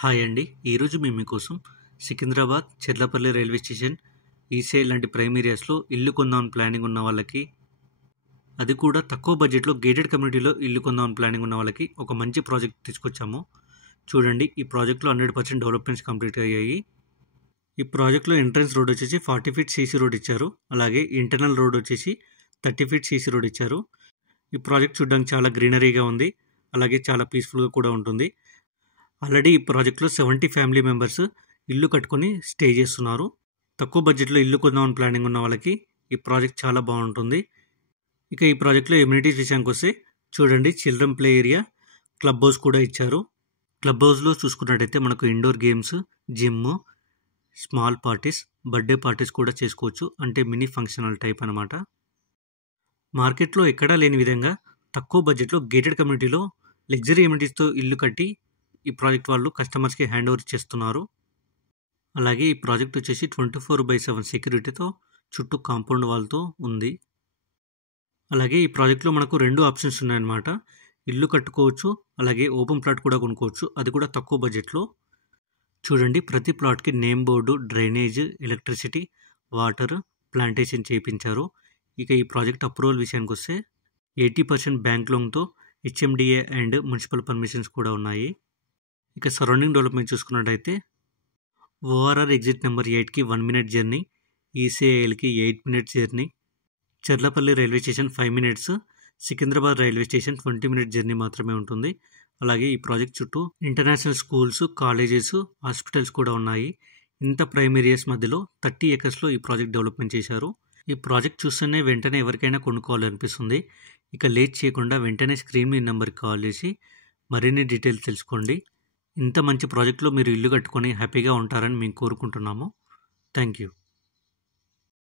Hi అండి. ఈరోజు మేము మీకోసం Secunderabad, Cherlapalli railway station, ECI లాంటి ప్రైమ్ ఏరియాస్‌లో ఇల్లు కొందామని ప్లానింగ్ ఉన్న వాళ్ళకి, అది కూడా తక్కువ బడ్జెట్‌లో గేటెడ్ కమ్యూనిటీలో ఇల్లు కొందామని ప్లానింగ్ ఉన్న వాళ్ళకి ఒక మంచి ప్రాజెక్ట్ తీసుకొచ్చాము. చూడండి, ఈ ప్రాజెక్ట్‌లో 100% డెవలప్‌మెంట్స్ కంప్లీట్ అయ్యాయి. ఈ ప్రాజెక్ట్‌లో ఎంట్రన్స్ రోడ్ వచ్చేసి 40 ఫీట్ సీసీ రోడ్ ఇచ్చారు. అలాగే ఇంటర్నల్ రోడ్ వచ్చేసి 30 ఫీట్ సీసీ రోడ్ ఇచ్చారు. ఈ ప్రాజెక్ట్ చూడడానికి చాలా గ్రీనరీగా ఉంది. అలాగే చాలా పీస్‌ఫుల్‌గా కూడా ఉంటుంది. ఆల్రెడీ ఈ ప్రాజెక్ట్లో 70 ఫ్యామిలీ మెంబర్స్ ఇల్లు కట్టుకొని స్టే చేస్తున్నారు. తక్కువ బడ్జెట్లో ఇల్లు కొందామని ప్లానింగ్ ఉన్న వాళ్ళకి ఈ ప్రాజెక్ట్ చాలా బాగుంటుంది. ఇక ఈ ప్రాజెక్ట్లో ఎమ్యూనిటీస్ విషయానికి వస్తే చూడండి, children play area, club house కూడా ఇచ్చారు. క్లబ్ హౌస్లో చూసుకున్నట్టయితే మనకు indoor games, gym, small parties, birthday parties కూడా చేసుకోవచ్చు. అంటే మినీ ఫంక్షనల్ టైప్ అనమాట. మార్కెట్లో ఎక్కడా లేని విధంగా తక్కువ బడ్జెట్లో గేటెడ్ కమ్యూనిటీలో లగ్జరీ ఎమ్యూనిటీస్తో ఇల్లు కట్టి ఈ ప్రాజెక్ట్ వాళ్ళు కస్టమర్స్కి హ్యాండ్ ఓవర్ చేస్తున్నారు. అలాగే ఈ ప్రాజెక్ట్ వచ్చేసి 24/7 సెక్యూరిటీతో చుట్టూ కాంపౌండ్ వాల్తో ఉంది. అలాగే ఈ ప్రాజెక్ట్లో మనకు 2 ఆప్షన్స్ ఉన్నాయన్నమాట. ఇల్లు కట్టుకోవచ్చు, అలాగే ఓపెన్ ప్లాట్ కూడా కొనుక్కోవచ్చు. అది కూడా తక్కువ బడ్జెట్లో. చూడండి, ప్రతి ప్లాట్కి name board, drainage, electricity, water, plantation చేయించారు. ఇక ఈ ప్రాజెక్ట్ అప్రూవల్ విషయానికి వస్తే 80% బ్యాంక్ లోన్తో హెచ్ఎండిఏ అండ్ మున్సిపల్ పర్మిషన్స్ కూడా ఉన్నాయి. ఇక సరౌండింగ్ డెవలప్మెంట్ చూసుకున్నట్టయితే ఓఆర్ఆర్ ఎగ్జిట్ నెంబర్ 8కి 1 మినిట్ జర్నీ, ఈసీఐఎల్కి 8 minutes journey, Cherlapalli railway station 5 minutes, Secunderabad railway station 20 minute journey మాత్రమే ఉంటుంది. అలాగే ఈ ప్రాజెక్ట్ చుట్టూ ఇంటర్నేషనల్ స్కూల్స్, కాలేజెస్, హాస్పిటల్స్ కూడా ఉన్నాయి. ఇంత ప్రైమ్ ఏరియాస్ మధ్యలో 30 ఏకర్స్లో ఈ ప్రాజెక్ట్ డెవలప్మెంట్ చేశారు. ఈ ప్రాజెక్ట్ చూస్తేనే వెంటనే ఎవరికైనా కొనుక్కోవాలనిపిస్తుంది. ఇక లేట్ చేయకుండా వెంటనే స్క్రీన్ మీద నెంబర్కి కాల్ చేసి మరిన్ని డీటెయిల్స్ తెలుసుకోండి. ఇంత మంచి ప్రాజెక్ట్లో మీరు ఇల్లు కట్టుకొని హ్యాపీగా ఉంటారని మేము కోరుకుంటున్నాము. Thank you.